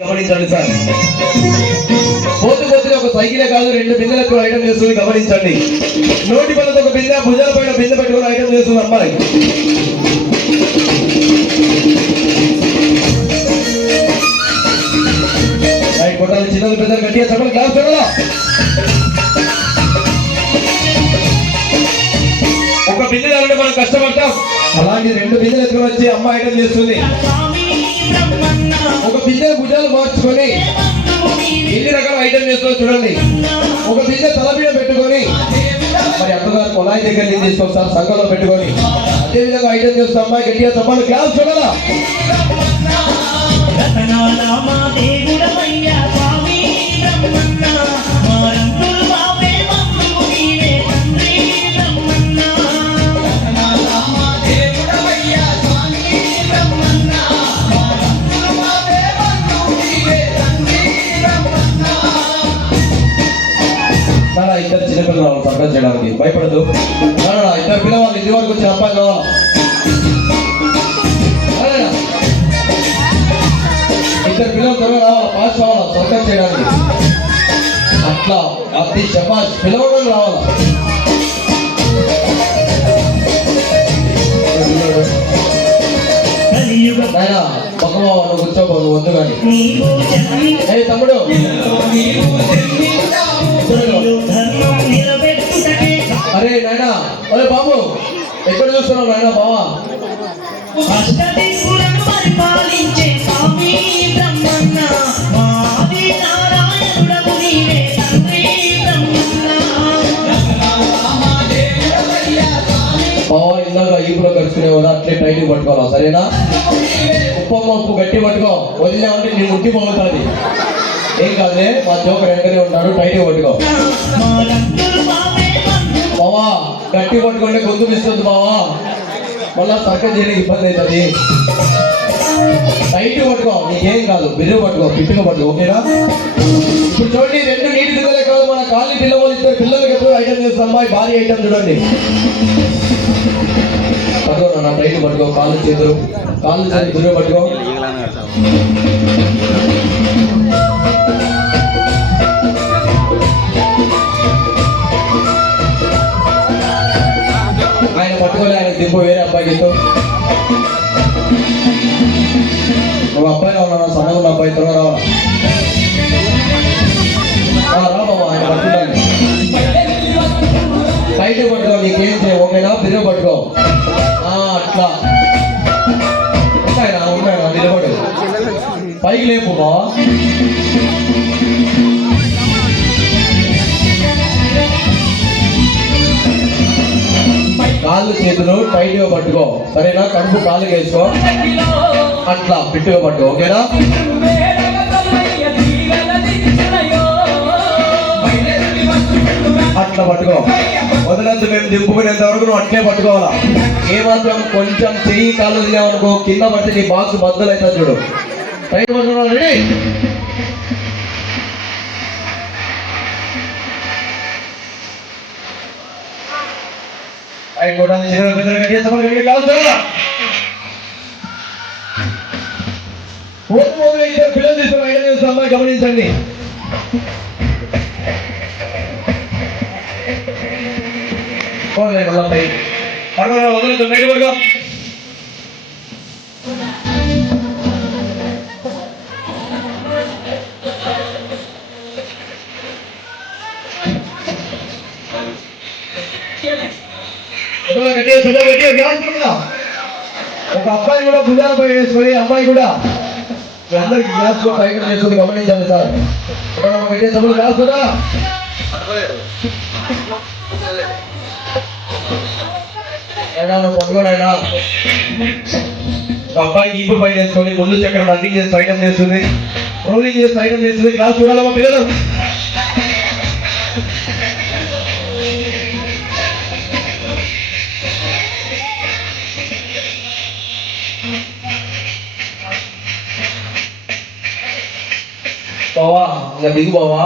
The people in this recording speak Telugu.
గమనించండి సార్. పోతు పోతు ఒక సైకిల్ కాదు రెండు బిందెలకు ఐటమ్ చేస్తుంది గమనించండి. నోటి పనులతో ఒక బిందె భుజాల పైన బిందె పెట్టుకుని ఐటమ్ చేస్తుంది అమ్మాయి. కొట్టాలి చిన్నది పెద్దలు గట్టిగా చెప్పండి క్లాస్ పెట్టాలా ఒక బిందె కావాలంటే మనం కష్టపడతాం. అలాంటి రెండు బిందెలు ఎత్తుకొని వచ్చి అమ్మ ఐటమ్ చేస్తుంది. ఒక బిడ్డ భుజాలు మార్చుకొని ఎన్ని రకాల ఐటమ్ చేస్తుందో చూడండి. ఒక బిడ్డ తల మీద పెట్టుకొని మరి అత్తగారు కొలాయి దగ్గర నుంచి తీసుకొస్తారు సంఘంలో పెట్టుకొని అదే విధంగా ఐటమ్ చేస్తాం. అమ్మాయి గట్టిగా చెప్పాలి క్లాస్ చూడాలా? ఇద్దరు చిన్నపిల్లలు రావాలి సంఘం చేయడానికి. భయపడదు ఇద్దరు పిల్లవాళ్ళు ఇది వరకు వచ్చిన అబ్బాయి కావాలా ఇద్దరు పిల్లలు త్వరగా రావాలా పాస్ కావాలా సంఘం చేయడానికి. అట్లా అతి శబాష్ పిలవడం రావాలా. నాయన కూర్చోబో నువ్వు వద్దు కానీ. ఏ తమ్ముడు. అరే బాబు ఎక్కడ చూస్తున్నావు నాయన బావా? పరిపాలించే స్వామి బ్రహ్మన్న. బావా ఇందాక ఈపులో కదా అట్లే టైట్ పట్టుకోవాలా సరేనా? ఉప్పమ్మ ఉప్పు గట్టి పట్టుకో. వదిలేమంటే నీ ముట్టి పోతుంది ఏం కాదులే మా జోకర్ వెనకనే ఉంటాడు టైట్ పట్టుకో. బావా గట్టి పట్టుకుంటే గొంతు ఇస్తుంది బావా. మళ్ళా సర్కం చేయడానికి ఇబ్బంది అవుతుంది. టైట్ పట్టుకో నీకేం కాదు. బిర్రు పట్టుకో పిట్టుగా పట్టుకో ఓకేనా? ఇప్పుడు చూడండి రెండు నీటి దిగలే కాదు మన కాలి పిల్లవాళ్ళు ఇద్దరు పిల్లలకి ఎప్పుడు ఐటమ్ చేస్తాం? అమ్మాయి భారీ ఐటమ్ చూడండి. పట్టుకో నా టైట్ పట్టుకో కాళ్ళు చేతులు కాళ్ళు చేతులు బిర్రు పట్టుకో. పట్టుకోలే ఆయన దింపు వేరే అబ్బాయికి ఇస్తూ నువ్వు అబ్బాయి ఉన్నా సన్నగా ఉన్న అబ్బాయి త్వరగా రావాలా ఆ, రా బాబా ఆయన పట్టుకుంటాను బయట పట్టుకో నీకేం చేయ ఓకేనా బిర్రు పట్టుకో ఆ, అట్లా ఉన్నాయనా ఉన్నాయనా నిలబడు పైకి లేపు బావా కాళ్ళు చేతులు టైట్గా పట్టుకో. సరేనా? కడుపు కాళ్ళు వేసుకో. అట్లా పిట్టుగా పట్టుకో ఓకేనా? అట్లా పట్టుకో. వదిలేదు మేము దింపుకునేంత వరకు నువ్వు అట్లే పట్టుకోవాలా? ఏమాత్రం కొంచెం చెయ్యి కాళ్ళు తినేవనుకో కింద పడితే నీ బాక్స్ బద్దలు అవుతుంది చూడు. టైట్ పట్టుకున్నావు రెడీ? ఆయన కూడా చేతులు పెద్దలు కట్టి చేస్తామని గట్టిగా కావాలి చూడాలా? ఓటు మొదలు ఇద్దరు పిల్లలు తీసుకుని ఐదు నిమిషాలు అమ్మాయి గమనించండి పోలే మళ్ళా పై పడవ వదులుతుంది బయట పడుకో పిల్లలు గట్టిగా పిల్లలు గట్టిగా గ్యాస్ పడుకుందా ఒక అబ్బాయి కూడా భుజాలపై వేసుకొని అమ్మాయి కూడా అందరికి గ్లాస్లో పైకి చేసుకుని గమనించాలి సార్. ఇక్కడ పెట్టే సభలు గ్లాస్ కూడా. అయినా నువ్వు అబ్బాయి ఈపు పై చేసుకొని ముందు చక్రం రన్నింగ్ చేసి ఐటమ్ చేస్తుంది రోలింగ్ చేసి ఐటమ్ చేస్తుంది గ్లాస్ చూడాలమ్మా పిల్లలు. బావా ఇంకా దిగు బావా